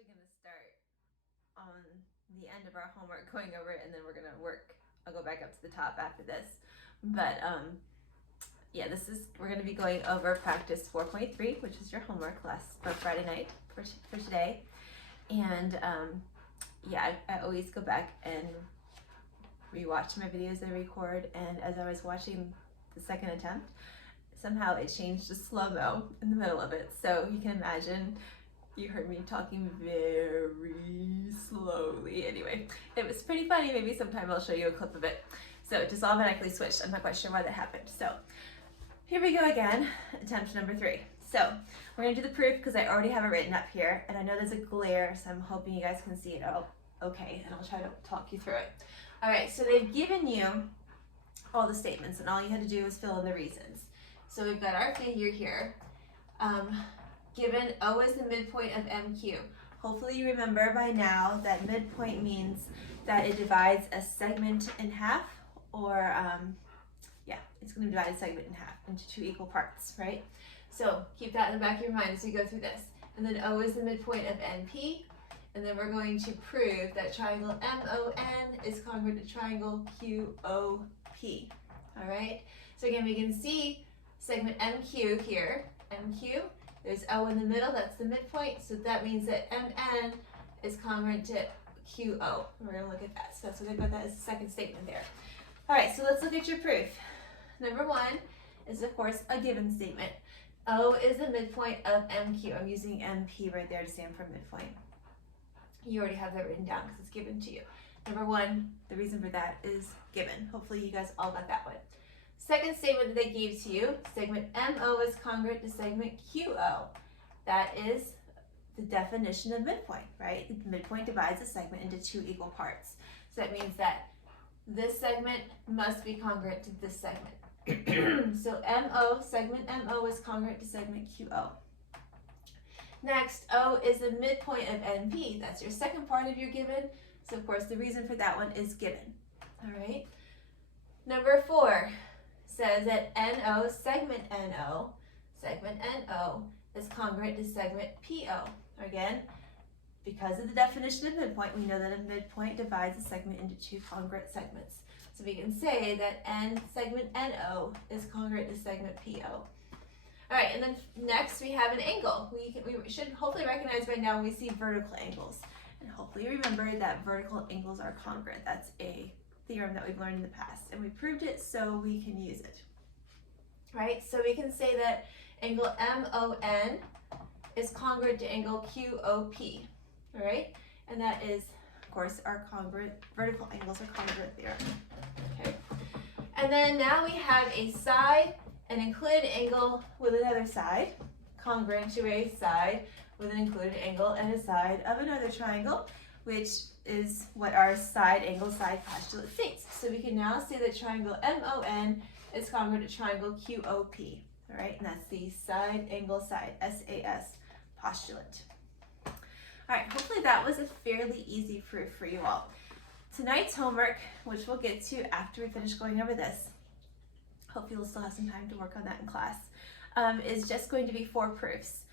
actually going to start on the end of our homework going over it, and then we're going to work. I'll go back up to the top after this. But yeah, we're going to be going over practice 4.3, which is your homework class for Friday night for today. And yeah, I always go back and rewatch my videos I record, and as I was watching the second attempt, somehow it changed to slow-mo in the middle of it. So you can imagine you heard me talking very slowly. Anyway, it was pretty funny. Maybe sometime I'll show you a clip of it. So it just automatically switched. I'm not quite sure why that happened. So here we go again, attempt number 3. So we're gonna do the proof because I already have it written up here, and I know there's a glare, so I'm hoping you guys can see it all okay, and I'll try to talk you through it. All right, so they've given you all the statements, and all you had to do is fill in the reasons. So we've got our figure here. Given O is the midpoint of MQ. Hopefully you remember by now that midpoint means that it divides a segment in half, or yeah, it's going to divide a segment in half into 2 equal parts, right? So keep that in the back of your mind as we go through this. And then O is the midpoint of NP, and then we're going to prove that triangle MON is congruent to triangle QOP. All right, so again, we can see segment MQ here, MQ. There's O in the middle, that's the midpoint, so that means that MN is congruent to QO. We're going to look at that. So that's what I put that as the second statement there. All right, so let's look at your proof. Number 1 is, of course, a given statement. O is the midpoint of MQ. I'm using MP right there to stand for midpoint. You already have that written down because it's given to you. Number 1, the reason for that is given. Hopefully you guys all got that one. Second statement that they gave to you, segment MO is congruent to segment QO. That is the definition of midpoint, right? The midpoint divides a segment into 2 equal parts. So that means that this segment must be congruent to this segment. So MO, segment MO is congruent to segment QO. Next, O is the midpoint of NP. That's your second part of your given. So of course the reason for that one is given. All right. Number 4 says that NO, segment NO is congruent to segment PO. Again, because of the definition of midpoint, we know that a midpoint divides a segment into 2 congruent segments. So we can say that segment NO is congruent to segment PO. All right, and then next we have an angle. We should hopefully recognize by now when we see vertical angles. And hopefully remember that vertical angles are congruent. That's a theorem that we've learned in the past, and we proved it so we can use it. Right, so we can say that angle MON is congruent to angle QOP. All right, and that is, of course, our congruent, vertical angles are congruent theorem. Okay, and then now we have a side, an included angle with another side, congruent to a side with an included angle and a side of another triangle, which is what our side angle side postulate states. So we can now say that triangle MON is congruent to triangle QOP. All right, and that's the side angle side, SAS postulate. All right, hopefully that was a fairly easy proof for you all. Tonight's homework, which we'll get to after we finish going over this, hopefully you'll still have some time to work on that in class, is just going to be 4 proofs.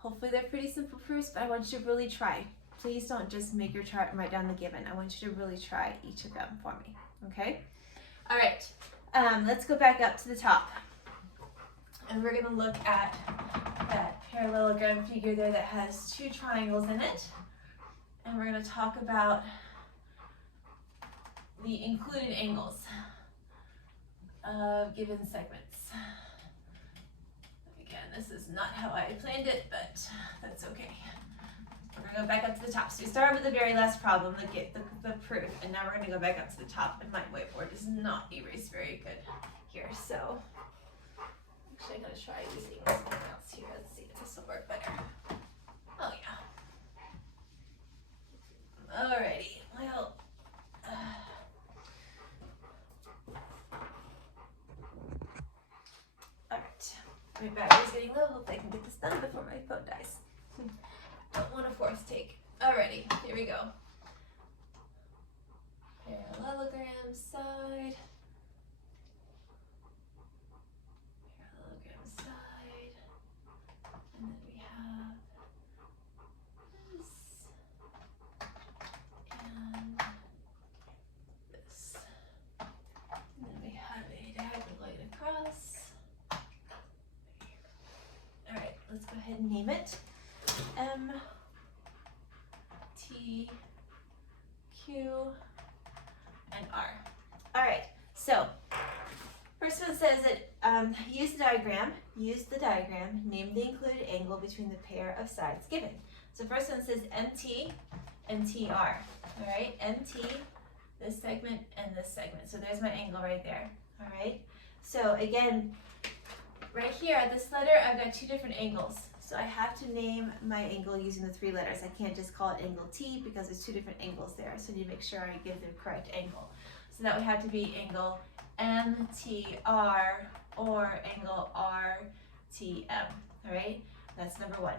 Hopefully they're pretty simple proofs, but I want you to really try. Please don't just make your chart and write down the given. I want you to really try each of them for me, okay? All right, let's go back up to the top. And we're gonna look at that parallelogram figure there that has 2 triangles in it. And we're gonna talk about the included angles of given segments. Again, this is not how I planned it, but that's okay. We're gonna go back up to the top. So we started with the very last problem, the proof, and now we're gonna go back up to the top, and my whiteboard does not erase very good here, so actually I'm gonna try using something else here. Let's see if this will work better. Oh yeah. Alrighty, well, alright, my battery's getting low. Hope I can get this done before my phone dies. Don't want a force take. Alrighty, here we go. Parallelogram side. Parallelogram side. And then we have go ahead and name it. M, T, Q, and R. All right, so first one says that use the diagram, name the included angle between the pair of sides given. So first one says MT and TR, all right? MT, this segment and this segment. So there's my angle right there, all right? So again, right here at this letter, I've got two different angles. So I have to name my angle using the 3 letters. I can't just call it angle T because there's 2 different angles there. So I need to make sure I give the correct angle. So that would have to be angle MTR or angle RTM, all right? That's number 1.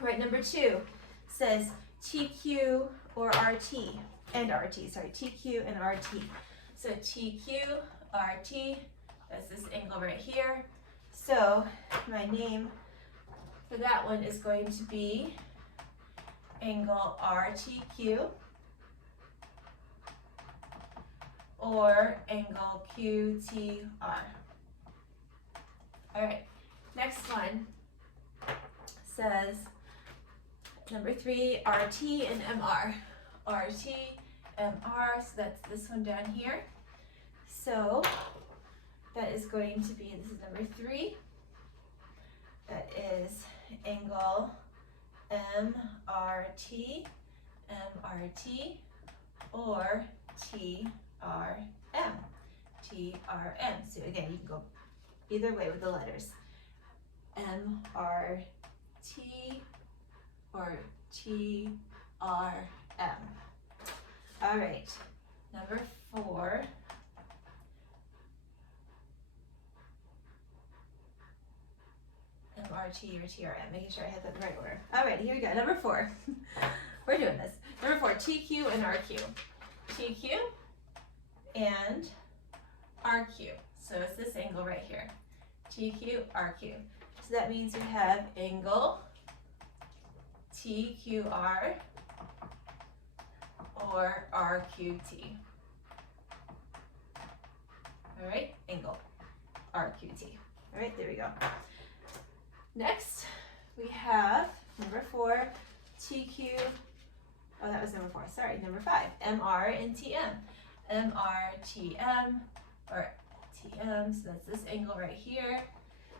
All right, number 2 says TQ or RT, and RT, sorry, TQ and RT. So TQ, RT, that's this angle right here. So my name for that one is going to be angle RTQ or angle QTR. All right, next one says number 3, RT and MR. RT, MR, so that's this one down here. So that is going to be, this is number 3. That is angle MRT, MRT, or TRM, TRM. So again, you can go either way with the letters. MRT or TRM. All right, number 4. MRT or TRM, making sure I have that in the right order. All right, here we go. Number 4. We're doing this. Number 4, TQ and RQ. TQ and RQ. So it's this angle right here. TQ, RQ. So that means we have angle TQR or RQT. All right, angle RQT. All right, there we go. Next, we have number 4, TQ, oh, that was number 4, sorry, number 5, MR and TM. MR, TM, or TM, so that's this angle right here.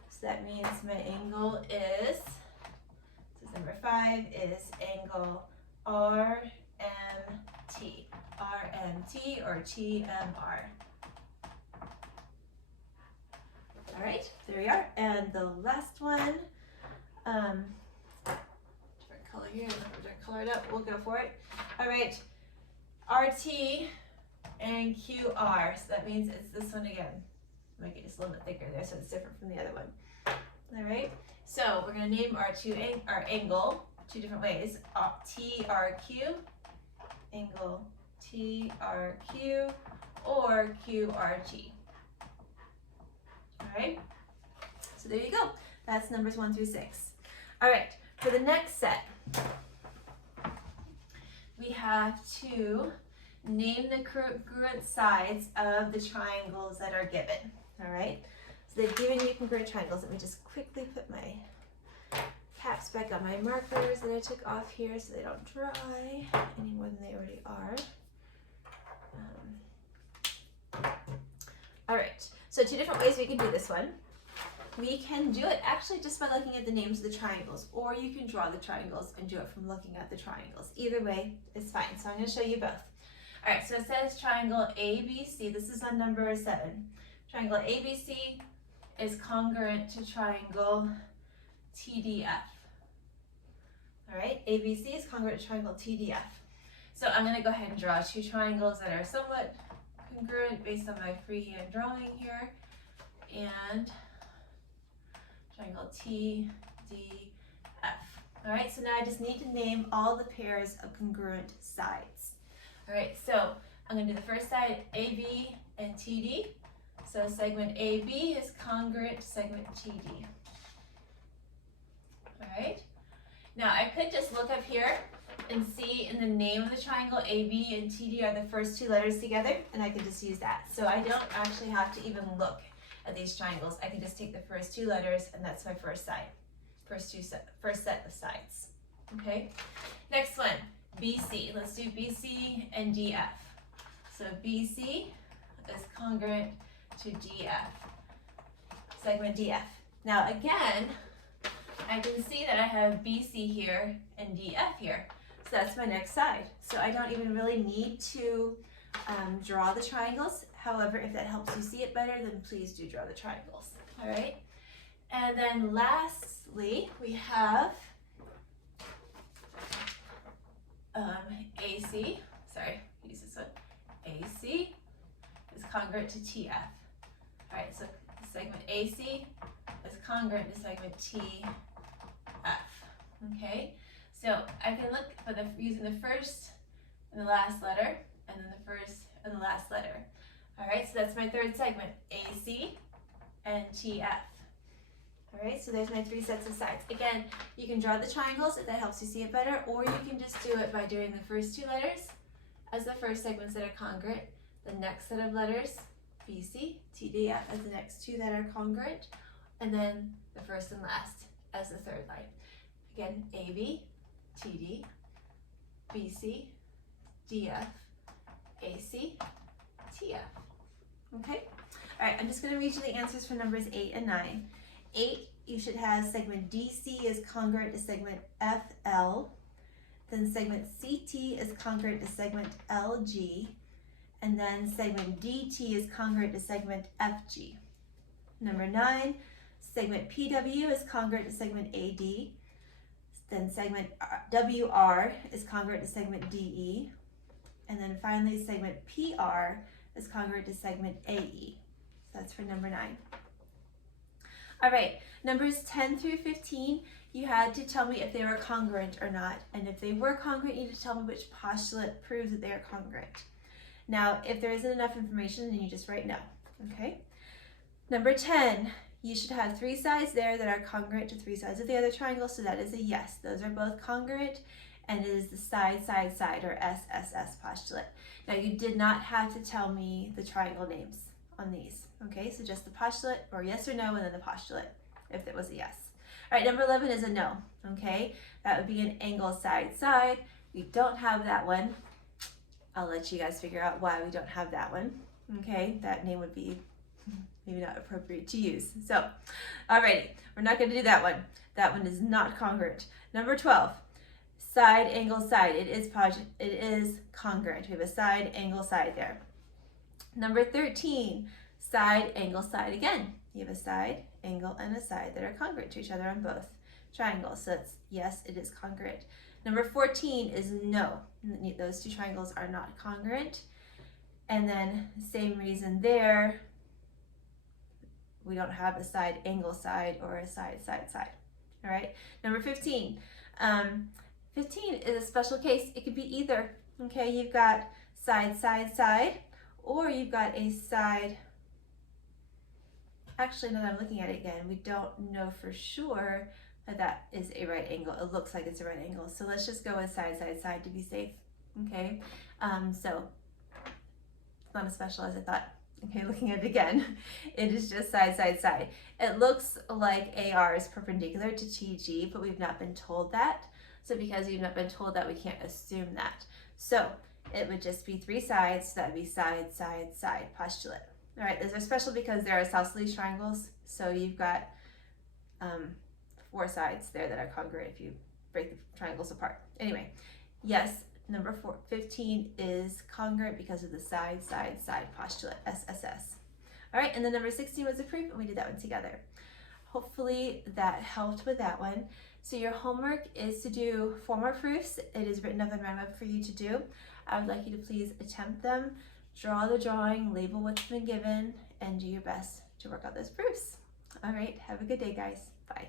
So that means my angle is, this is number 5, is angle RMT. RMT or TMR. All right, there we are. And the last one, different color here, different colored up, we'll go for it. All right, RT and QR, so that means it's this one again. Make it just a little bit thicker there so it's different from the other one. All right, so we're gonna name our angle 2 different ways. TRQ, angle TRQ, or QRT. All right, so there you go. That's numbers 1 through 6. All right, for the next set, we have to name the congruent sides of the triangles that are given. All right, so they've given you congruent triangles. Let me just quickly put my caps back on my markers that I took off here so they don't dry any more than they already are. All right, so 2 different ways we can do this one. We can do it actually just by looking at the names of the triangles, or you can draw the triangles and do it from looking at the triangles. Either way is fine, so I'm going to show you both. All right, so it says triangle ABC. This is on number 7. Triangle ABC is congruent to triangle TDF. All right, ABC is congruent to triangle TDF. So I'm going to go ahead and draw 2 triangles that are somewhat congruent based on my freehand drawing here, and triangle TDF. All right, so now I just need to name all the pairs of congruent sides. All right, so I'm going to do the first side, AB and TD. So segment AB is congruent to segment TD. All right, now I could just look up here and see in the name of the triangle AB and TD are the first 2 letters together, and I can just use that. So I don't actually have to even look at these triangles. I can just take the first 2 letters, and that's my first side. first set of sides. Okay, next one, BC. Let's do BC and DF. So BC is congruent to DF, segment DF. Now again, I can see that I have BC here and DF here. So that's my next side. So I don't even really need to draw the triangles. However, if that helps you see it better, then please do draw the triangles. All right. And then lastly, we have AC. Sorry, use this one. AC is congruent to TF. All right, so segment AC is congruent to segment TF. Okay, so I can look for using the first and the last letter, and then the first and the last letter. All right, so that's my third segment, AC and TF. All right, so there's my 3 sets of sides. Again, you can draw the triangles if that helps you see it better, or you can just do it by doing the first 2 letters as the first segments that are congruent, the next set of letters, BC, TDF, as the next 2 that are congruent, and then the first and last as the third line. Again, AB, TD, BC, DF, AC, TF. Okay? All right, I'm just going to read you the answers for numbers 8 and 9. 8, you should have segment DC is congruent to segment FL. Then segment CT is congruent to segment LG. And then segment DT is congruent to segment FG. Number 9, segment PW is congruent to segment AD. Then segment WR is congruent to segment DE. And then finally, segment PR is congruent to segment AE. So that's for number 9. All right, numbers 10 through 15, you had to tell me if they were congruent or not. And if they were congruent, you need to tell me which postulate proves that they are congruent. Now, if there isn't enough information, then you just write no, okay? Number 10, you should have 3 sides there that are congruent to 3 sides of the other triangle, so that is a yes. Those are both congruent, and it is the side, side, side, or SSS postulate. Now, you did not have to tell me the triangle names on these, okay? So just the postulate, or yes or no, and then the postulate, if it was a yes. All right, number 11 is a no, okay? That would be an angle side, side. We don't have that one. I'll let you guys figure out why we don't have that one, okay? That name would be maybe not appropriate to use. So, alrighty, we're not gonna do that one. That one is not congruent. Number 12, side, angle, side. It is congruent. We have a side, angle, side there. Number 13, side, angle, side again. You have a side, angle, and a side that are congruent to each other on both triangles. So it's yes, it is congruent. Number 14 is no. Those 2 triangles are not congruent. And then same reason there, we don't have a side, angle, side, or a side, side, side. All right. Number 15. 15 is a special case. It could be either. Okay, you've got side, side, side, or you've got a side. Actually, now that I'm looking at it again, we don't know for sure that that is a right angle. It looks like it's a right angle. So let's just go with side, side, side to be safe. Okay, so it's not as special as I thought. Okay, looking at it again, it is just side, side, side. It looks like AR is perpendicular to TG, but we've not been told that. So because we've not been told that, we can't assume that. So it would just be 3 sides, so that would be side, side, side postulate. All right, those are special because there are isosceles triangles, so you've got 4 sides there that are congruent if you break the triangles apart. Anyway, yes, number 15 is congruent because of the side, side, side postulate, SSS. All right, and then number 16 was a proof, and we did that one together. Hopefully that helped with that one. So your homework is to do 4 more proofs. It is written up on my web for you to do. I would like you to please attempt them, draw the drawing, label what's been given, and do your best to work out those proofs. All right, have a good day, guys. Bye.